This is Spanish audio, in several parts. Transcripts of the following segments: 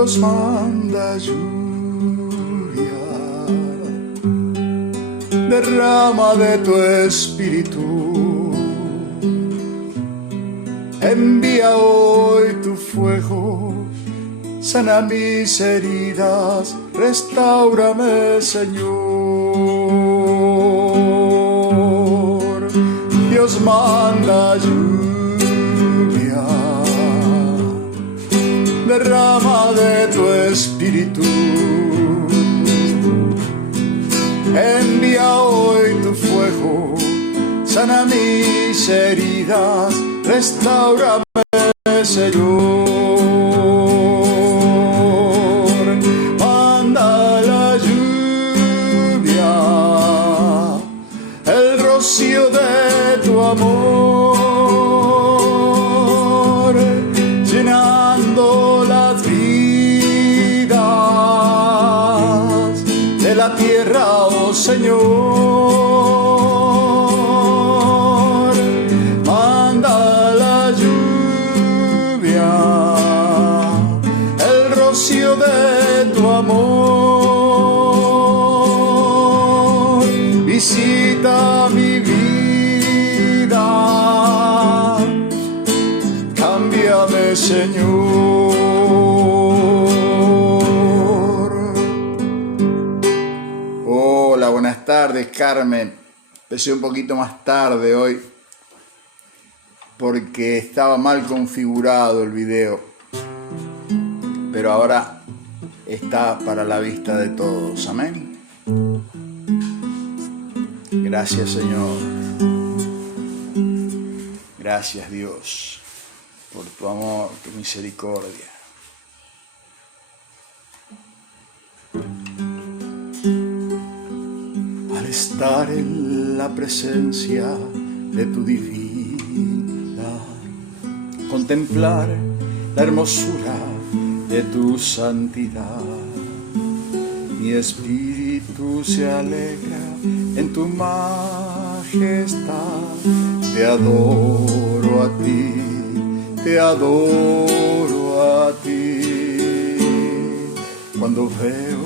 Dios manda lluvia, derrama de tu espíritu, envía hoy tu fuego, sana mis heridas, restáurame, Señor. Dios manda lluvia, derrama de tu espíritu, envía hoy tu fuego, sana mis heridas, restáurame, Señor. Manda la lluvia, el rocío de tu amor, llenando las vidas de la tierra, oh Señor. Manda la lluvia, el rocío de tu amor, visita mi vida, cámbiame, Señor. Hola, buenas tardes, Carmen. Empecé un poquito más tarde hoy porque estaba mal configurado el video, pero ahora está para la vista de todos. Amén. Gracias, Señor. Gracias, Dios, por tu amor, tu misericordia. Al estar en la presencia de tu divinidad, contemplar la hermosura de tu santidad, mi espíritu se alegra en tu majestad. Te adoro a ti, te adoro a ti. Cuando veo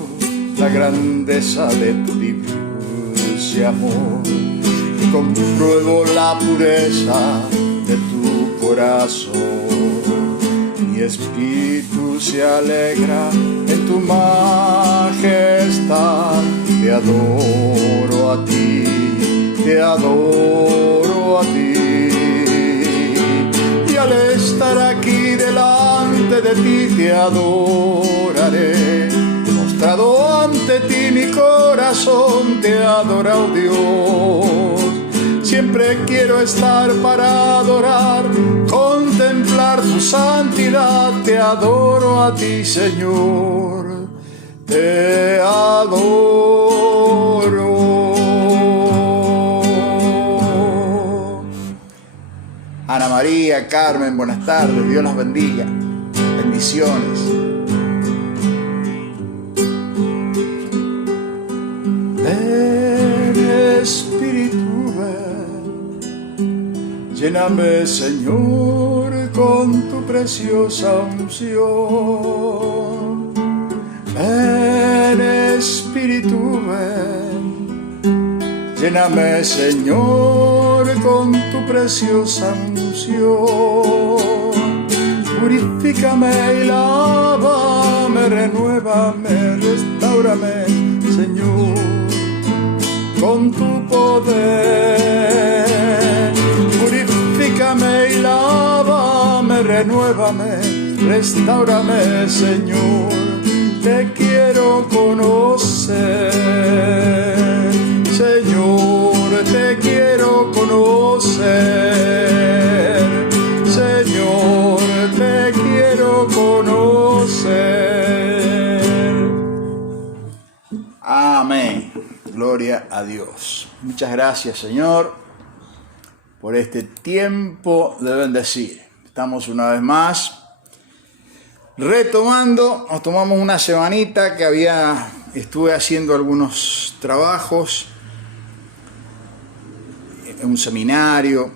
la grandeza de tu dulce amor y compruebo la pureza de tu corazón, mi espíritu se alegra en tu majestad. Te adoro a ti, te adoro a ti. Y al estar aquí delante de ti te adoraré. Mostrado ante ti mi corazón te adora, oh Dios. Siempre quiero estar para adorar, contemplar tu santidad. Te adoro a ti, Señor, te adoro. Ana María, Carmen, buenas tardes, Dios las bendiga, bendiciones. Ven, Espíritu, ven, lléname, Señor, con tu preciosa unción. Ven, Espíritu, ven, lléname, Señor, con tu preciosa unción. Purifícame y lávame, renuévame, restáurame, Señor, con tu poder. Purifícame y lávame, renuévame, restáurame, Señor. Te quiero conocer, Señor, te quiero conocer, Señor, te quiero conocer. Amén. Gloria a Dios. Muchas gracias, Señor, por este tiempo de bendecir. Estamos una vez más retomando. Nos tomamos una semanita que estuve haciendo algunos trabajos en un seminario.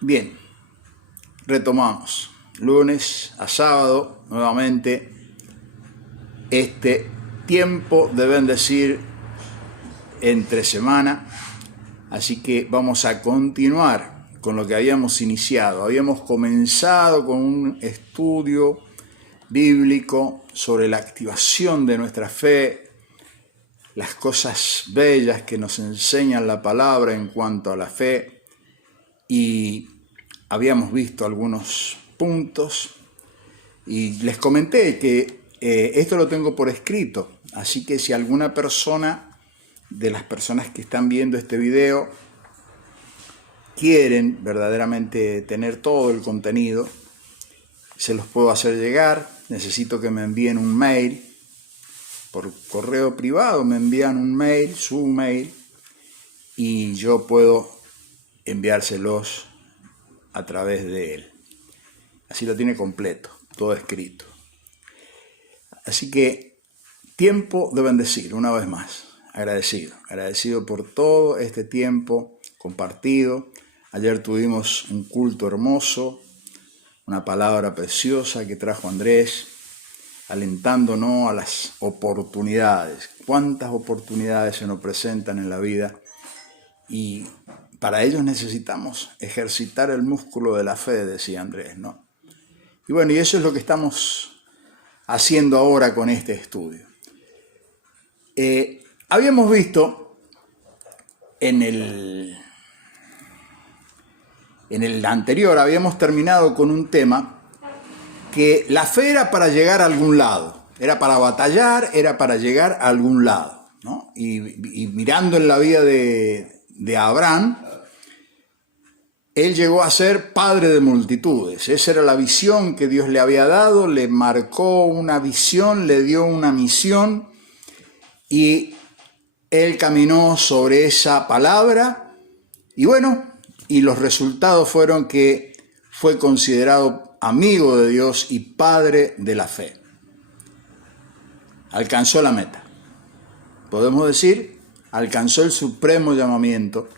Bien, retomamos lunes a sábado nuevamente este tiempo de bendecir entre semana. Así que vamos a continuar con lo que habíamos iniciado. Habíamos comenzado con un estudio bíblico sobre la activación de nuestra fe, las cosas bellas que nos enseñan la palabra en cuanto a la fe, y habíamos visto algunos puntos y les comenté que esto lo tengo por escrito, así que si alguna persona de las personas que están viendo este video quieren verdaderamente tener todo el contenido, se los puedo hacer llegar. Necesito que me envíen un mail, por correo privado me envían un mail, su mail, y yo puedo enviárselos a través de él. Así lo tiene completo, todo escrito. Así que tiempo de bendecir, una vez más, agradecido por todo este tiempo compartido. Ayer tuvimos un culto hermoso, una palabra preciosa que trajo Andrés, alentándonos a las oportunidades. ¿Cuántas oportunidades se nos presentan en la vida? Y para ellos necesitamos ejercitar el músculo de la fe, decía Andrés, ¿no? Y bueno, y eso es lo que estamos haciendo ahora con este estudio. Habíamos visto en el anterior, habíamos terminado con un tema que la fe era para llegar a algún lado, era para batallar, era para llegar a algún lado, ¿no? Y mirando en la vida de Abraham, él llegó a ser padre de multitudes. Esa era la visión que Dios le había dado, le marcó una visión, le dio una misión, y él caminó sobre esa palabra, y bueno, y los resultados fueron que fue considerado amigo de Dios y padre de la fe. Alcanzó la meta. Podemos decir, alcanzó el supremo llamamiento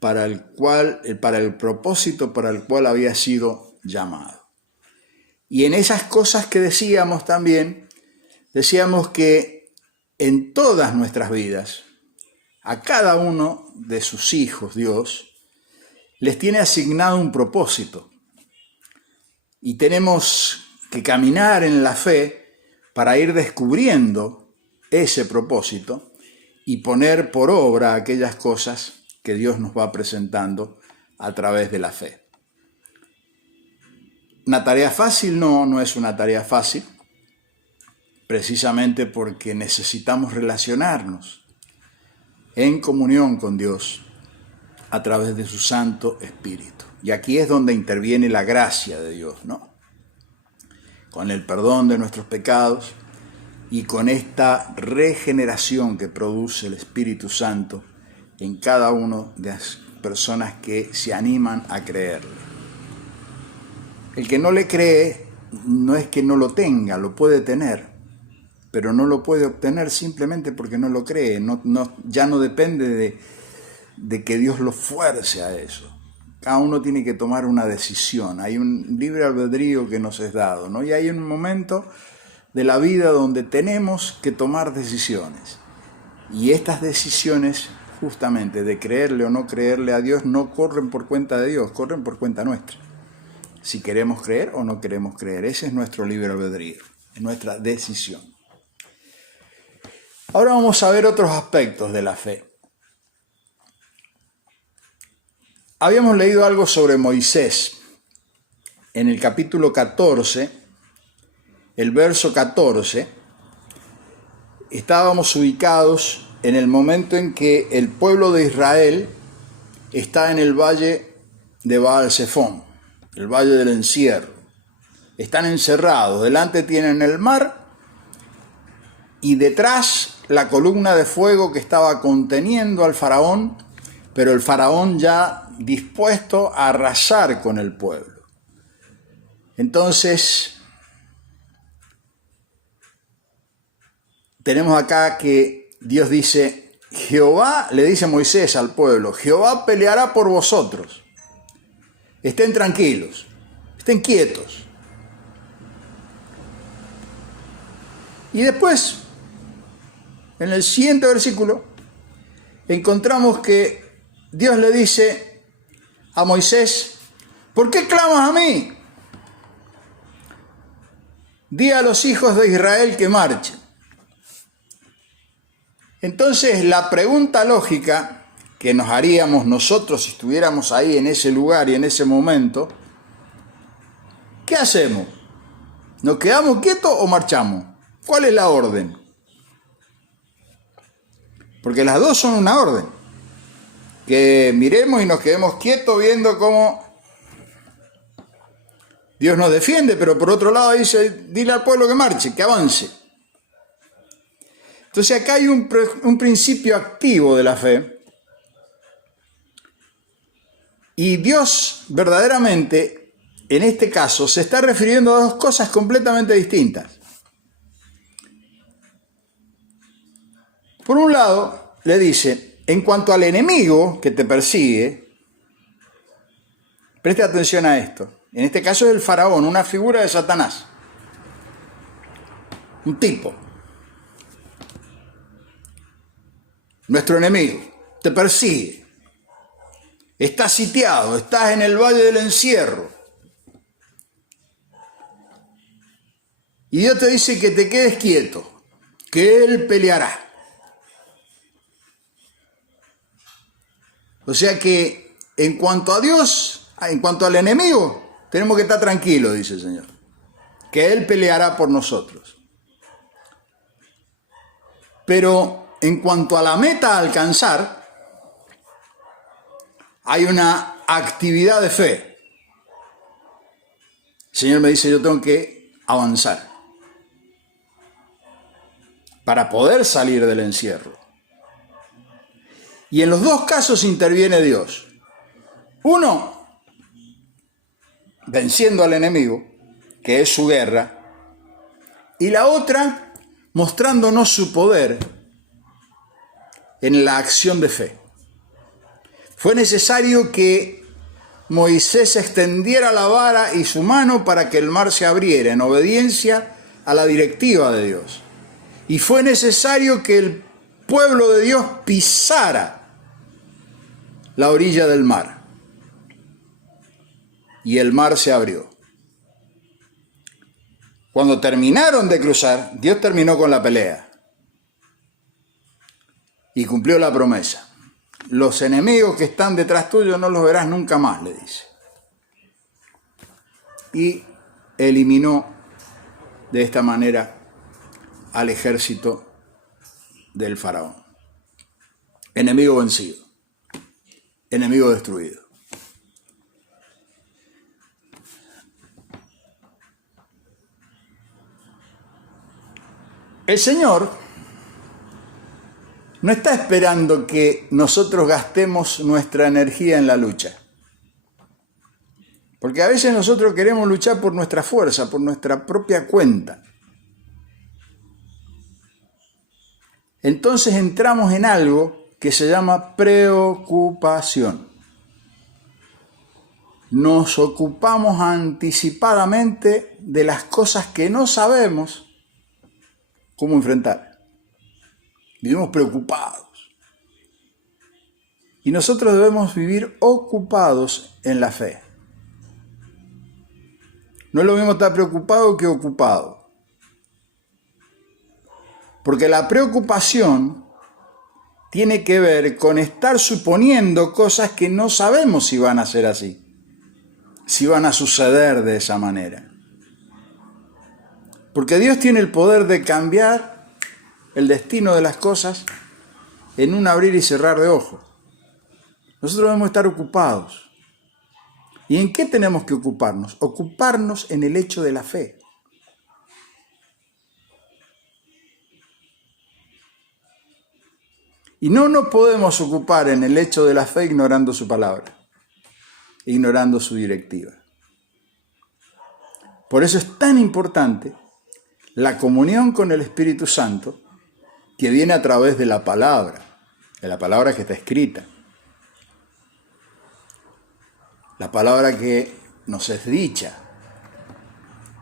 para el propósito para el cual había sido llamado. Y en esas cosas que decíamos también, decíamos que en todas nuestras vidas, a cada uno de sus hijos, Dios les tiene asignado un propósito. Y tenemos que caminar en la fe para ir descubriendo ese propósito y poner por obra aquellas cosas que Dios nos va presentando a través de la fe. ¿Una tarea fácil? No es una tarea fácil, precisamente porque necesitamos relacionarnos en comunión con Dios a través de su Santo Espíritu. Y aquí es donde interviene la gracia de Dios, ¿no? Con el perdón de nuestros pecados y con esta regeneración que produce el Espíritu Santo en cada una de las personas que se animan a creerle. El que no le cree no es que no lo tenga, lo puede tener, pero no lo puede obtener simplemente porque no lo cree. Ya no depende de que Dios lo fuerce a eso. Cada uno tiene que tomar una decisión. Hay un libre albedrío que nos es dado, ¿no? Y hay un momento de la vida donde tenemos que tomar decisiones. Y estas decisiones, justamente de creerle o no creerle a Dios, no corren por cuenta de Dios, corren por cuenta nuestra. Si queremos creer o no queremos creer, ese es nuestro libre albedrío, es nuestra decisión. Ahora vamos a ver otros aspectos de la fe. Habíamos leído algo sobre Moisés. En el capítulo 14, el verso 14, estábamos ubicados en el momento en que el pueblo de Israel está en el valle de Baal-Zephón, el valle del encierro. Están encerrados, delante tienen el mar y detrás la columna de fuego que estaba conteniendo al faraón, pero el faraón ya dispuesto a arrasar con el pueblo. Entonces, tenemos acá que Dios dice, Jehová, le dice Moisés al pueblo, Jehová peleará por vosotros. Estén tranquilos, estén quietos. Y después, en el siguiente versículo, encontramos que Dios le dice a Moisés, ¿por qué clamas a mí? Di a los hijos de Israel que marchen. Entonces, la pregunta lógica que nos haríamos nosotros si estuviéramos ahí en ese lugar y en ese momento, ¿qué hacemos? ¿Nos quedamos quietos o marchamos? ¿Cuál es la orden? Porque las dos son una orden. Que miremos y nos quedemos quietos viendo cómo Dios nos defiende, pero por otro lado dice, dile al pueblo que marche, que avance. Entonces acá hay un principio activo de la fe. Y Dios verdaderamente, en este caso, se está refiriendo a dos cosas completamente distintas. Por un lado, le dice, en cuanto al enemigo que te persigue, preste atención a esto. En este caso es el faraón, una figura de Satanás. Un tipo. Nuestro enemigo te persigue. Estás sitiado, estás en el valle del encierro. Y Dios te dice que te quedes quieto, que Él peleará. O sea que en cuanto a Dios, en cuanto al enemigo, tenemos que estar tranquilos, dice el Señor. Que Él peleará por nosotros. Pero en cuanto a la meta a alcanzar, hay una actividad de fe. El Señor me dice, yo tengo que avanzar para poder salir del encierro. Y en los dos casos interviene Dios. Uno, venciendo al enemigo, que es su guerra, y la otra, mostrándonos su poder en la acción de fe. Fue necesario que Moisés extendiera la vara y su mano para que el mar se abriera en obediencia a la directiva de Dios. Y fue necesario que el pueblo de Dios pisara la orilla del mar. Y el mar se abrió. Cuando terminaron de cruzar, Dios terminó con la pelea. Y cumplió la promesa. Los enemigos que están detrás tuyo no los verás nunca más, le dice. Y eliminó de esta manera al ejército del faraón. Enemigo vencido. Enemigo destruido. El Señor no está esperando que nosotros gastemos nuestra energía en la lucha. Porque a veces nosotros queremos luchar por nuestra fuerza, por nuestra propia cuenta. Entonces entramos en algo que se llama preocupación. Nos ocupamos anticipadamente de las cosas que no sabemos cómo enfrentar. Vivimos preocupados. Y nosotros debemos vivir ocupados en la fe. No es lo mismo estar preocupado que ocupado. Porque la preocupación tiene que ver con estar suponiendo cosas que no sabemos si van a ser así, si van a suceder de esa manera. Porque Dios tiene el poder de cambiar el destino de las cosas en un abrir y cerrar de ojos. Nosotros debemos estar ocupados. ¿Y en qué tenemos que ocuparnos? Ocuparnos en el hecho de la fe. Y no nos podemos ocupar en el hecho de la fe ignorando su palabra, ignorando su directiva. Por eso es tan importante la comunión con el Espíritu Santo que viene a través de la palabra que está escrita. La palabra que nos es dicha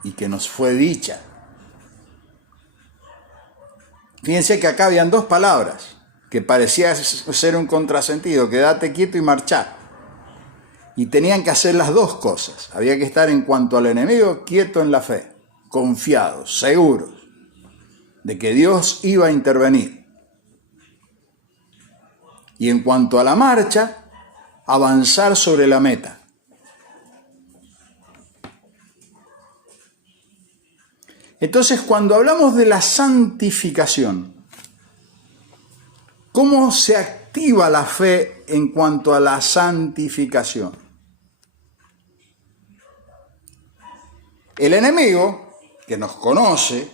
y que nos fue dicha. Fíjense que acá habían dos palabras que parecía ser un contrasentido: quédate quieto y marchá. Y tenían que hacer las dos cosas. Había que estar, en cuanto al enemigo, quieto en la fe, confiados, seguros de que Dios iba a intervenir. Y en cuanto a la marcha, avanzar sobre la meta. Entonces, cuando hablamos de la santificación, ¿cómo se activa la fe en cuanto a la santificación? El enemigo, que nos conoce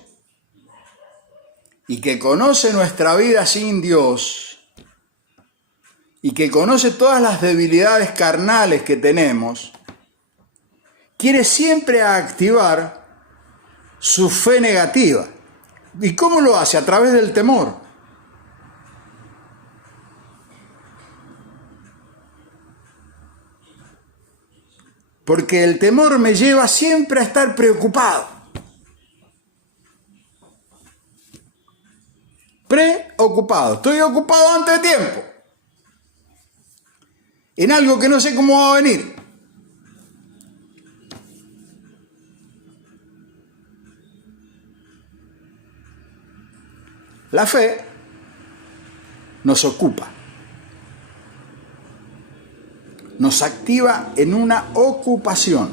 y que conoce nuestra vida sin Dios y que conoce todas las debilidades carnales que tenemos, quiere siempre activar su fe negativa. ¿Y cómo lo hace? A través del temor. Porque el temor me lleva siempre a estar preocupado. Preocupado. Estoy ocupado antes de tiempo en algo que no sé cómo va a venir. La fe nos ocupa. Nos activa en una ocupación.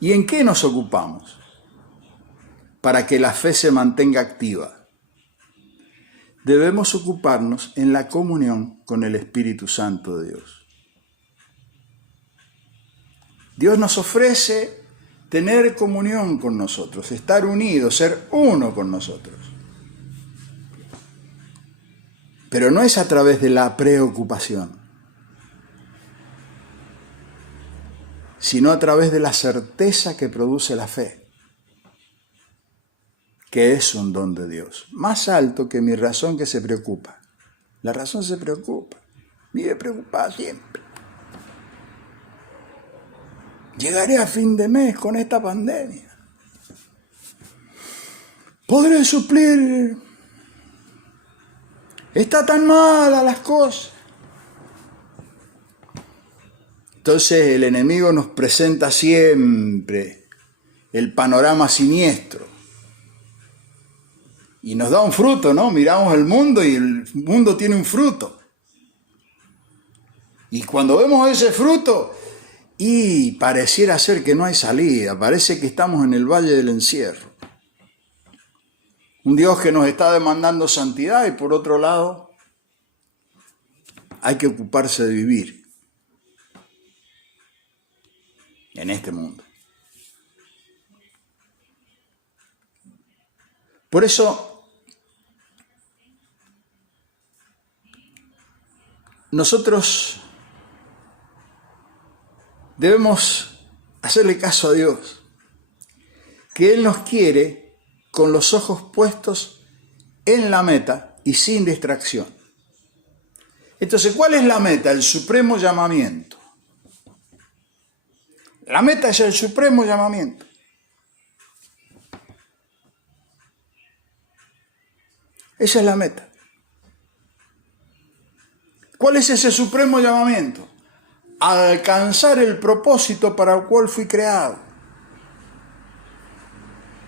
¿Y en qué nos ocupamos? Para que la fe se mantenga activa. Debemos ocuparnos en la comunión con el Espíritu Santo de Dios. Dios nos ofrece tener comunión con nosotros, estar unidos, ser uno con nosotros. Pero no es a través de la preocupación, sino a través de la certeza que produce la fe, que es un don de Dios, más alto que mi razón, que se preocupa. La razón se preocupa, vive preocupada siempre. Llegaré a fin de mes con esta pandemia. ¿Podré suplir? Está tan mala las cosas. Entonces el enemigo nos presenta siempre el panorama siniestro. Y nos da un fruto, ¿no? Miramos el mundo y el mundo tiene un fruto. Y cuando vemos ese fruto, y pareciera ser que no hay salida, parece que estamos en el valle del encierro. Un Dios que nos está demandando santidad y por otro lado hay que ocuparse de vivir en este mundo. Por eso nosotros debemos hacerle caso a Dios, que Él nos quiere con los ojos puestos en la meta y sin distracción. Entonces, ¿cuál es la meta? El supremo llamamiento. La meta es el supremo llamamiento. Esa es la meta. ¿Cuál es ese supremo llamamiento? Alcanzar el propósito para el cual fui creado.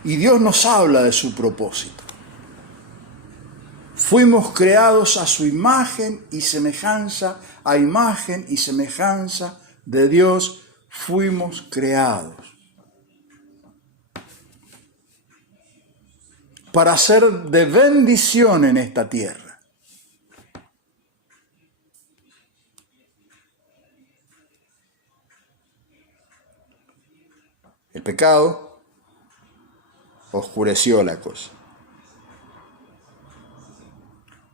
Y Dios nos habla de su propósito. Fuimos creados a su imagen y semejanza, a imagen y semejanza de Dios fuimos creados. Para ser de bendición en esta tierra. El pecado oscureció la cosa.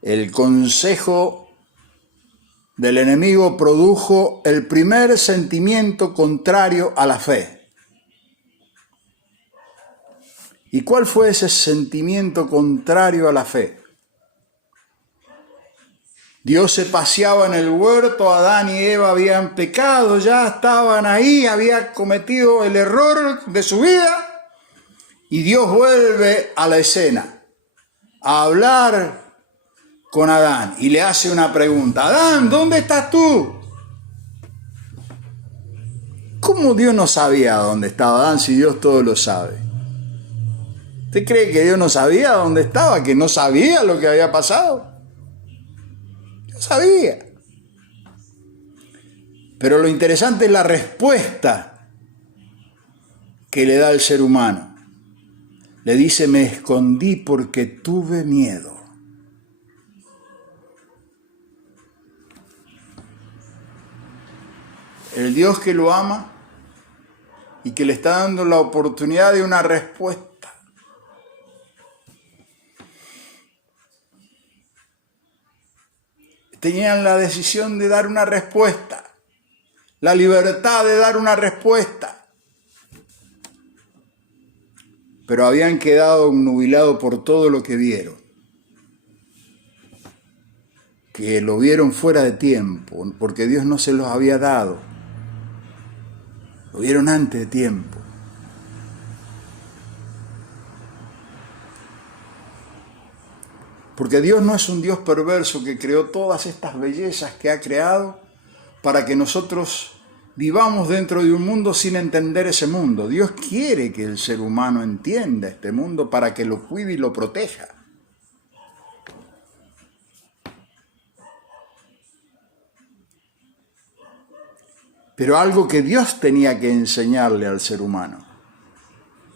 El consejo del enemigo produjo el primer sentimiento contrario a la fe. ¿Y cuál fue ese sentimiento contrario a la fe? Dios se paseaba en el huerto, Adán y Eva habían pecado, ya estaban ahí, habían cometido el error de su vida. Y Dios vuelve a la escena a hablar con Adán y le hace una pregunta. Adán, ¿dónde estás tú? ¿Cómo Dios no sabía dónde estaba Adán si Dios todo lo sabe? ¿Usted cree que Dios no sabía dónde estaba? ¿Que no sabía lo que había pasado? Dios sabía. Pero lo interesante es la respuesta que le da el ser humano. Le dice, me escondí porque tuve miedo. El Dios que lo ama y que le está dando la oportunidad de una respuesta. Tenían la decisión de dar una respuesta, la libertad de dar una respuesta. Pero habían quedado obnubilados por todo lo que vieron. Que lo vieron fuera de tiempo, porque Dios no se los había dado. Lo vieron antes de tiempo. Porque Dios no es un Dios perverso que creó todas estas bellezas que ha creado para que nosotros vivamos dentro de un mundo sin entender ese mundo. Dios quiere que el ser humano entienda este mundo para que lo cuide y lo proteja. Pero algo que Dios tenía que enseñarle al ser humano.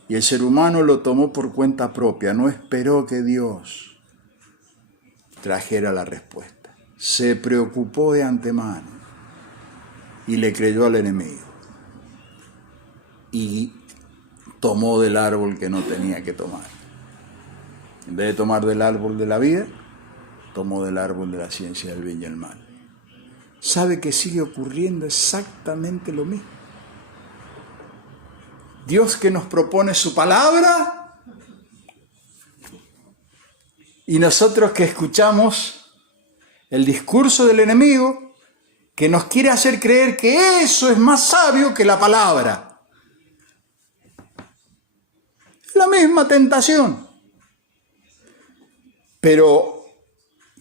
Y el ser humano lo tomó por cuenta propia, no esperó que Dios trajera la respuesta. Se preocupó de antemano y le creyó al enemigo. Y tomó del árbol que no tenía que tomar. En vez de tomar del árbol de la vida, tomó del árbol de la ciencia del bien y el mal. Sabe que sigue ocurriendo exactamente lo mismo. Dios que nos propone su palabra y nosotros que escuchamos el discurso del enemigo que nos quiere hacer creer que eso es más sabio que la palabra. La misma tentación. Pero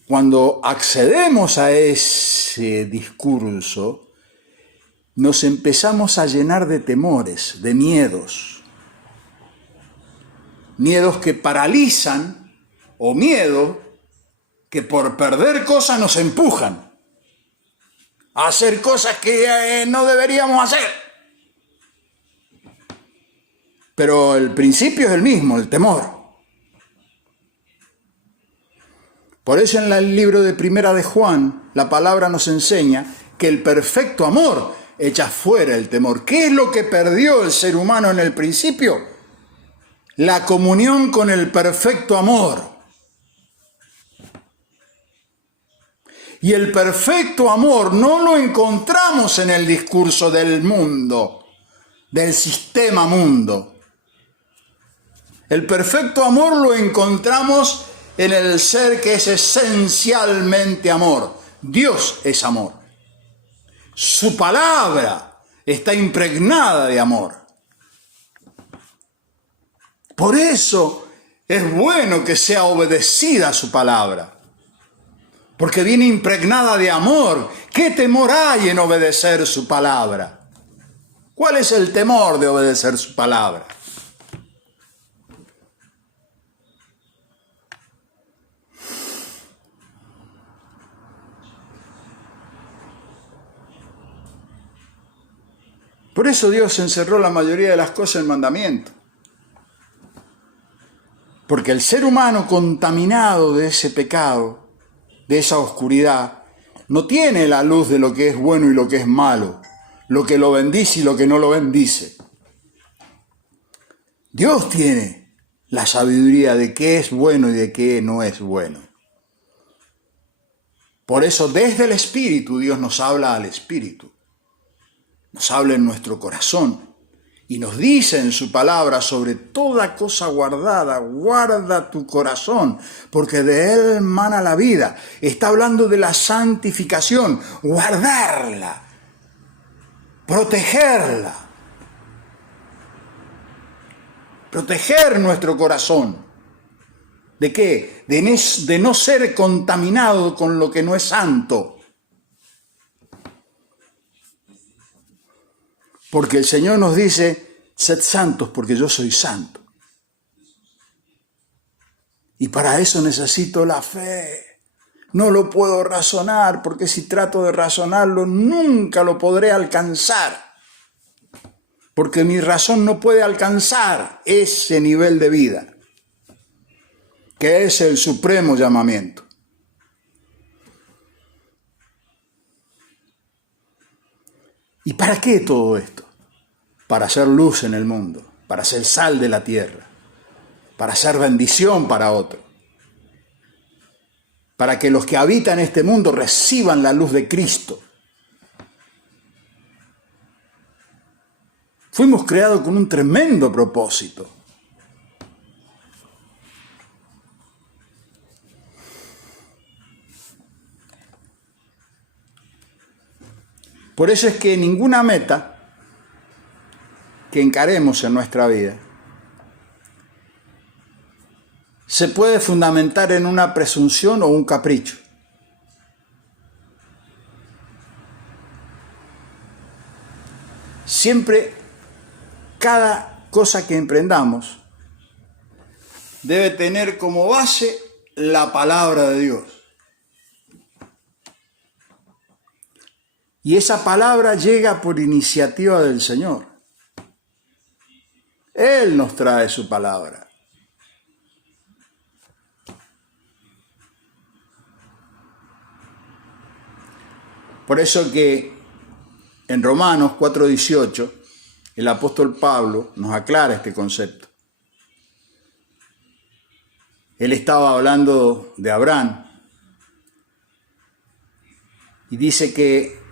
cuando accedemos a ese discurso, nos empezamos a llenar de temores, de miedos. Miedos que paralizan o miedo que por perder cosas nos empujan a hacer cosas que no deberíamos hacer. Pero el principio es el mismo, el temor. Por eso en el libro de Primera de Juan, la palabra nos enseña que el perfecto amor echa fuera el temor. ¿Qué es lo que perdió el ser humano en el principio? La comunión con el perfecto amor. Y el perfecto amor no lo encontramos en el discurso del mundo, del sistema mundo. El perfecto amor lo encontramos en el ser que es esencialmente amor. Dios es amor. Su palabra está impregnada de amor. Por eso es bueno que sea obedecida su palabra. Porque viene impregnada de amor. ¿Qué temor hay en obedecer su palabra? ¿Cuál es el temor de obedecer su palabra? Por eso Dios encerró la mayoría de las cosas en mandamiento. Porque el ser humano contaminado de ese pecado, de esa oscuridad, no tiene la luz de lo que es bueno y lo que es malo, lo que lo bendice y lo que no lo bendice. Dios tiene la sabiduría de qué es bueno y de qué no es bueno. Por eso desde el Espíritu Dios nos habla al Espíritu. Nos habla en nuestro corazón y nos dice en su palabra sobre toda cosa guardada, guarda tu corazón, porque de él mana la vida. Está hablando de la santificación, guardarla, protegerla. proteger nuestro corazón. ¿De qué? De no ser contaminado con lo que no es santo. Porque el Señor nos dice, sed santos porque yo soy santo. Y para eso necesito la fe. No lo puedo razonar, porque si trato de razonarlo, nunca lo podré alcanzar. Porque mi razón no puede alcanzar ese nivel de vida, que es el supremo llamamiento. ¿Y para qué todo esto? Para hacer luz en el mundo, para ser sal de la tierra, para ser bendición para otros, para que los que habitan este mundo reciban la luz de Cristo. Fuimos creados con un tremendo propósito. Por eso es que ninguna meta que encaremos en nuestra vida se puede fundamentar en una presunción o un capricho. Siempre, cada cosa que emprendamos debe tener como base la palabra de Dios. Y esa palabra llega por iniciativa del Señor. Él nos trae su palabra. Por eso que en Romanos 4:18, el apóstol Pablo nos aclara este concepto. Él estaba hablando de Abraham y dice que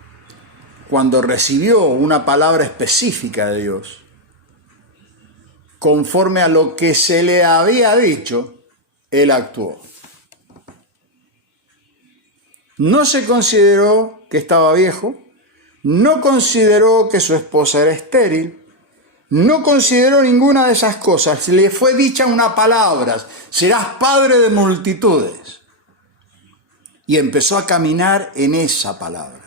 cuando recibió una palabra específica de Dios, conforme a lo que se le había dicho, él actuó. No se consideró que estaba viejo, no consideró que su esposa era estéril, no consideró ninguna de esas cosas. Le fue dicha una palabra: serás padre de multitudes. Y empezó a caminar en esa palabra.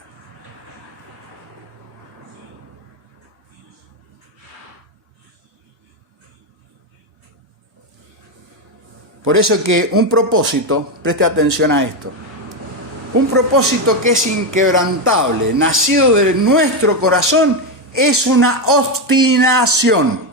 Por eso que un propósito, preste atención a esto, un propósito que es inquebrantable, nacido de nuestro corazón, es una obstinación.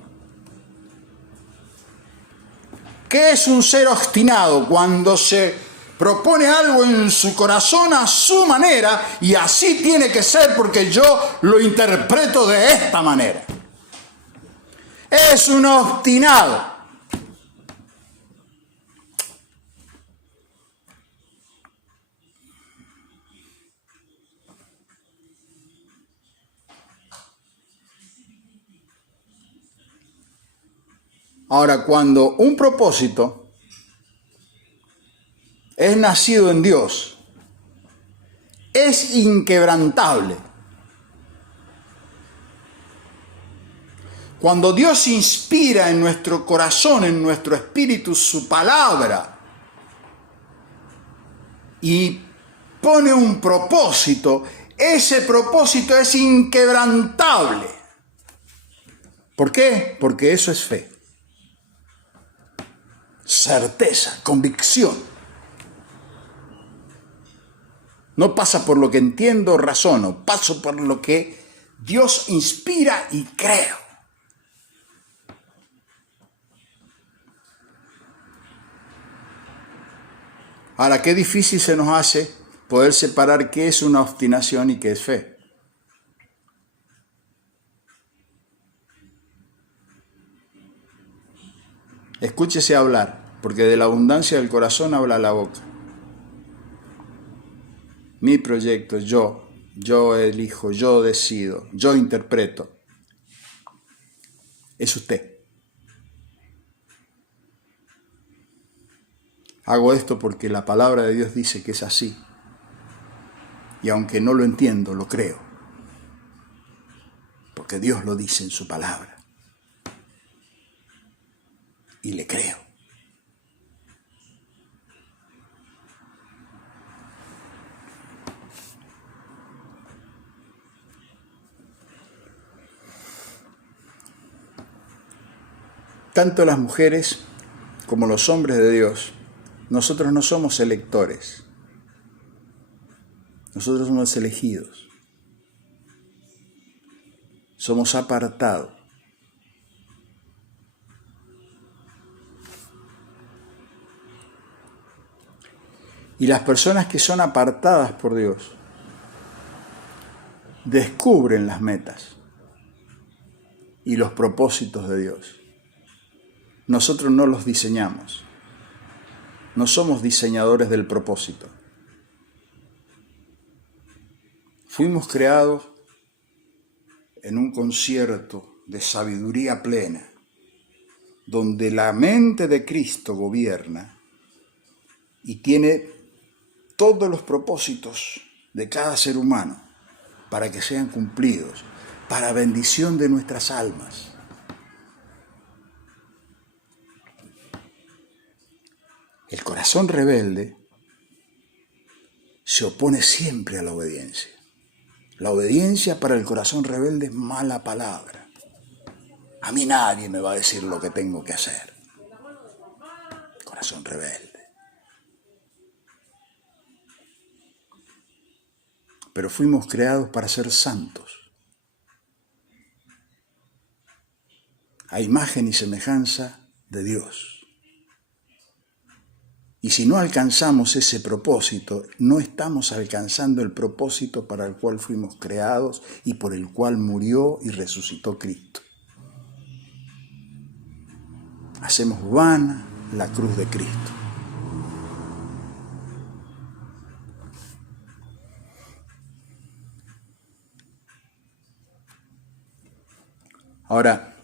¿Qué es un ser obstinado? Cuando se propone algo en su corazón a su manera, y así tiene que ser porque yo lo interpreto de esta manera. Es un obstinado. Ahora, cuando un propósito es nacido en Dios, es inquebrantable. Cuando Dios inspira en nuestro corazón, en nuestro espíritu, su palabra y pone un propósito, ese propósito es inquebrantable. ¿Por qué? Porque eso es fe. Certeza, convicción. No pasa por lo que entiendo o razono, paso por lo que Dios inspira y creo. Ahora, qué difícil se nos hace poder separar qué es una obstinación y qué es fe. Escúchese hablar, porque de la abundancia del corazón habla la boca. Mi proyecto, yo elijo, yo decido, yo interpreto. Es usted. Hago esto porque la palabra de Dios dice que es así. Y aunque no lo entiendo, lo creo. Porque Dios lo dice en su palabra. y le creo. Tanto las mujeres como los hombres de Dios, nosotros no somos electores, nosotros somos elegidos, somos apartados. Y las personas que son apartadas por Dios descubren las metas y los propósitos de Dios. Nosotros no los diseñamos, no somos diseñadores del propósito. Fuimos creados en un concierto de sabiduría plena, donde la mente de Cristo gobierna y tiene todos los propósitos de cada ser humano para que sean cumplidos, para bendición de nuestras almas. El corazón rebelde se opone siempre a la obediencia. La obediencia para el corazón rebelde es mala palabra. A mí nadie me va a decir lo que tengo que hacer. Corazón rebelde. Pero fuimos creados para ser santos, a imagen y semejanza de Dios. Y si no alcanzamos ese propósito, no estamos alcanzando el propósito para el cual fuimos creados y por el cual murió y resucitó Cristo. Hacemos vana la cruz de Cristo. Ahora,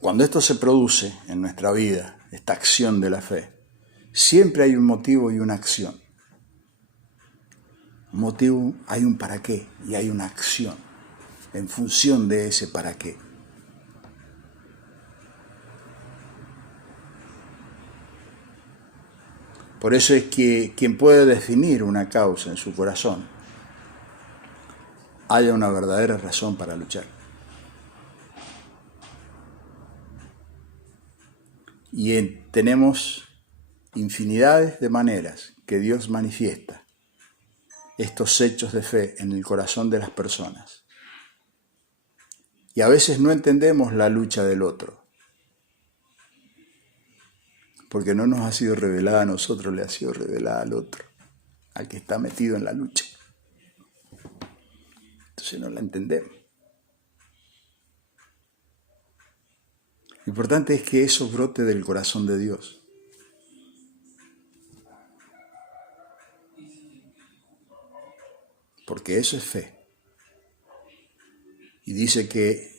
cuando esto se produce en nuestra vida, esta acción de la fe, siempre hay un motivo y una acción. Un motivo, hay un para qué y hay una acción en función de ese para qué. Por eso es que quien puede definir una causa en su corazón, haya una verdadera razón para luchar. Y tenemos infinidades de maneras que Dios manifiesta estos hechos de fe en el corazón de las personas. Y a veces no entendemos la lucha del otro, porque no nos ha sido revelada a nosotros, le ha sido revelada al otro, al que está metido en la lucha. Entonces no la entendemos. Lo importante es que eso brote del corazón de Dios. Porque eso es fe. Y dice que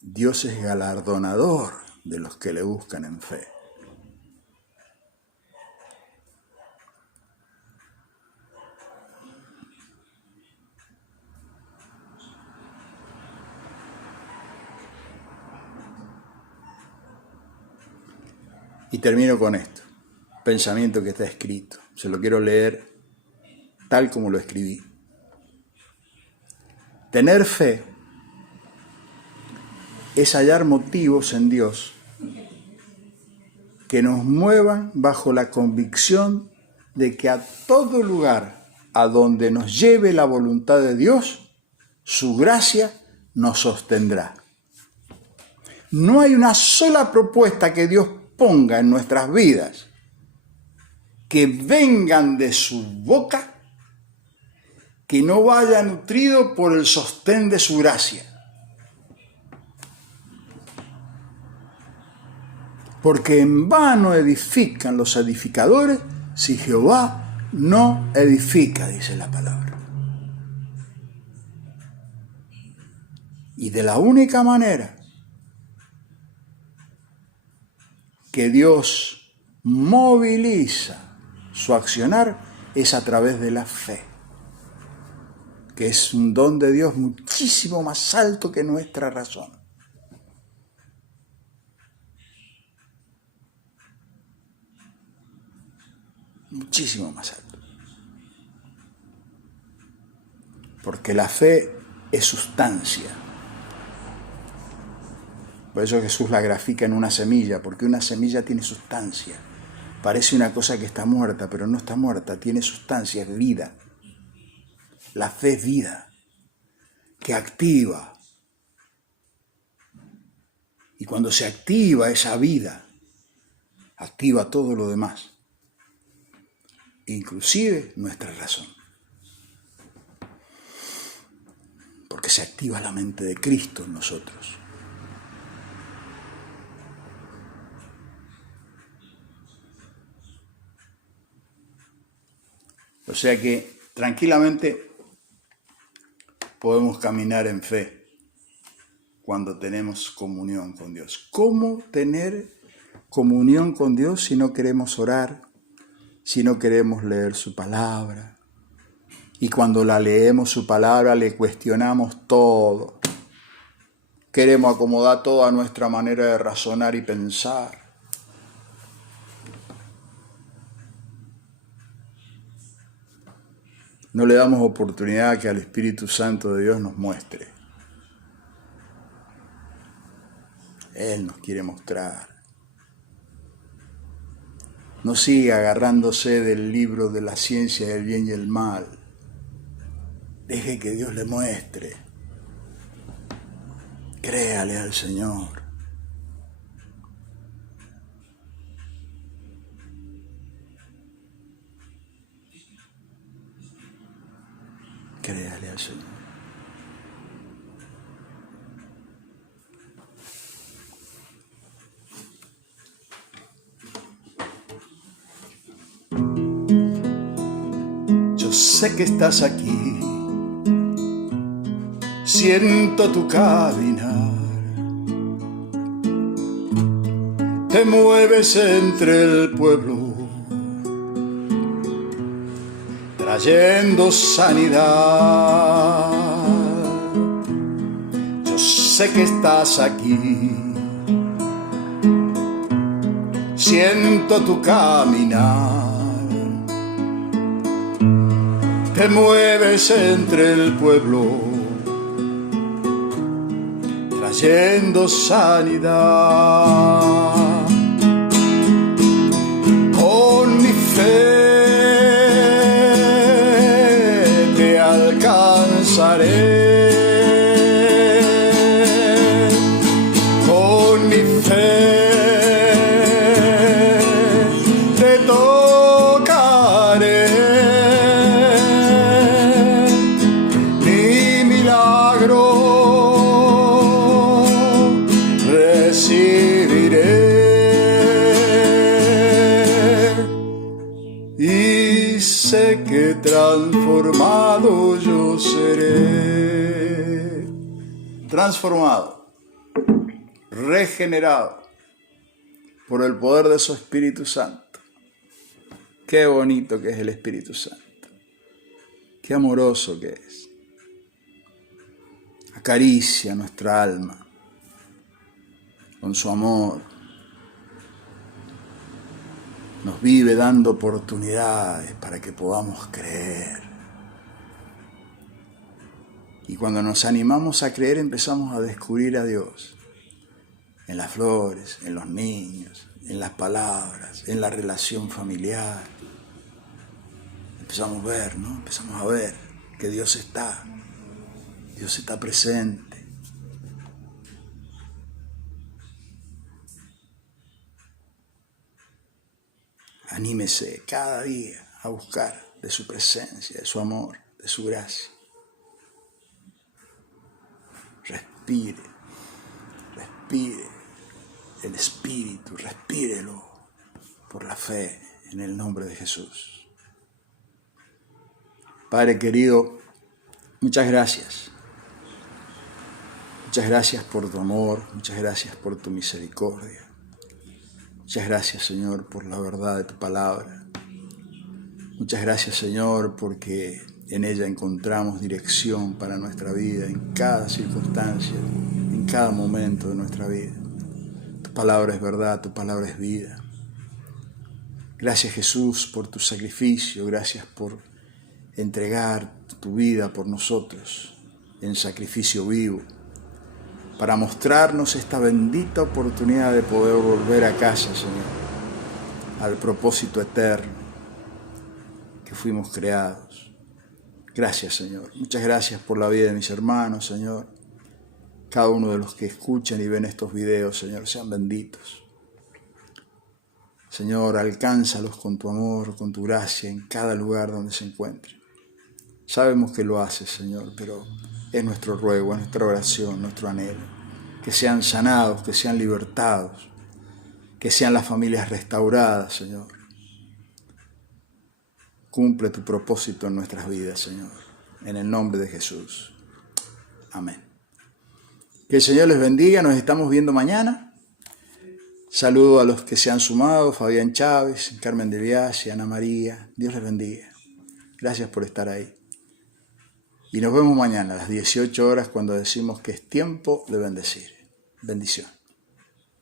Dios es galardonador de los que le buscan en fe. Y termino con esto, pensamiento que está escrito. Se lo quiero leer tal como lo escribí. Tener fe es hallar motivos en Dios que nos muevan bajo la convicción de que a todo lugar a donde nos lleve la voluntad de Dios, su gracia nos sostendrá. No hay una sola propuesta que Dios ponga en nuestras vidas que vengan de su boca que no vaya nutrido por el sostén de su gracia. Porque en vano edifican los edificadores si Jehová no edifica, dice la palabra. Y de la única manera que Dios moviliza su accionar es a través de la fe, que es un don de Dios muchísimo más alto que nuestra razón. muchísimo más alto. Porque la fe es sustancia. Por eso Jesús la grafica en una semilla, porque una semilla tiene sustancia. Parece una cosa que está muerta, pero no está muerta, tiene sustancia, es vida. La fe es vida, que activa. Y cuando se activa esa vida, activa todo lo demás, inclusive nuestra razón. Porque se activa la mente de Cristo en nosotros. O sea que tranquilamente podemos caminar en fe cuando tenemos comunión con Dios. ¿Cómo tener comunión con Dios si no queremos orar, si no queremos leer su palabra? Y cuando la leemos su palabra le cuestionamos todo. Queremos acomodar todo a nuestra manera de razonar y pensar. No le damos oportunidad que al Espíritu Santo de Dios nos muestre. Él nos quiere mostrar. No siga agarrándose del libro de la ciencia del bien y el mal. Deje que Dios le muestre. Créale al Señor. Créale al Señor. Yo sé que estás aquí, siento tu caminar, te mueves entre el pueblo, trayendo sanidad. Yo sé que estás aquí, siento tu caminar, te mueves entre el pueblo, trayendo sanidad. Con mi fe te alcanzaré. Con mi fe te tocaré. Mi milagro recibiré. Y sé que transformado yo seré. Transformado, regenerado por el poder de su Espíritu Santo. Qué bonito que es el Espíritu Santo. Qué amoroso que es. Acaricia nuestra alma con su amor. Nos vive dando oportunidades para que podamos creer. Y cuando nos animamos a creer, empezamos a descubrir a Dios. En las flores, en los niños, en las palabras, en la relación familiar. Empezamos a ver, ¿no? Empezamos a ver que Dios está presente. Anímese cada día a buscar de su presencia, de su amor, de su gracia. Respire, respire el Espíritu, respírelo por la fe en el nombre de Jesús. Padre querido, muchas gracias. Muchas gracias por tu amor, muchas gracias por tu misericordia. Muchas gracias, Señor, por la verdad de tu palabra. Muchas gracias, Señor, porque en ella encontramos dirección para nuestra vida, en cada circunstancia, en cada momento de nuestra vida. Tu palabra es verdad, tu palabra es vida. Gracias, Jesús, por tu sacrificio. Gracias por entregar tu vida por nosotros en sacrificio vivo, para mostrarnos esta bendita oportunidad de poder volver a casa, Señor, al propósito eterno que fuimos creados. Gracias, Señor. Muchas gracias por la vida de mis hermanos, Señor. Cada uno de los que escuchan y ven estos videos, Señor, sean benditos. Señor, alcánzalos con tu amor, con tu gracia en cada lugar donde se encuentren. Sabemos que lo haces, Señor, pero es nuestro ruego, es nuestra oración, nuestro anhelo. Que sean sanados, que sean libertados, que sean las familias restauradas, Señor. Cumple tu propósito en nuestras vidas, Señor. En el nombre de Jesús. Amén. Que el Señor les bendiga. Nos estamos viendo mañana. Saludo a los que se han sumado, Fabián Chávez, Carmen de Biasi, Ana María. Dios les bendiga. Gracias por estar ahí. Y nos vemos mañana a las 18 horas cuando decimos que es tiempo de bendecir. Bendición.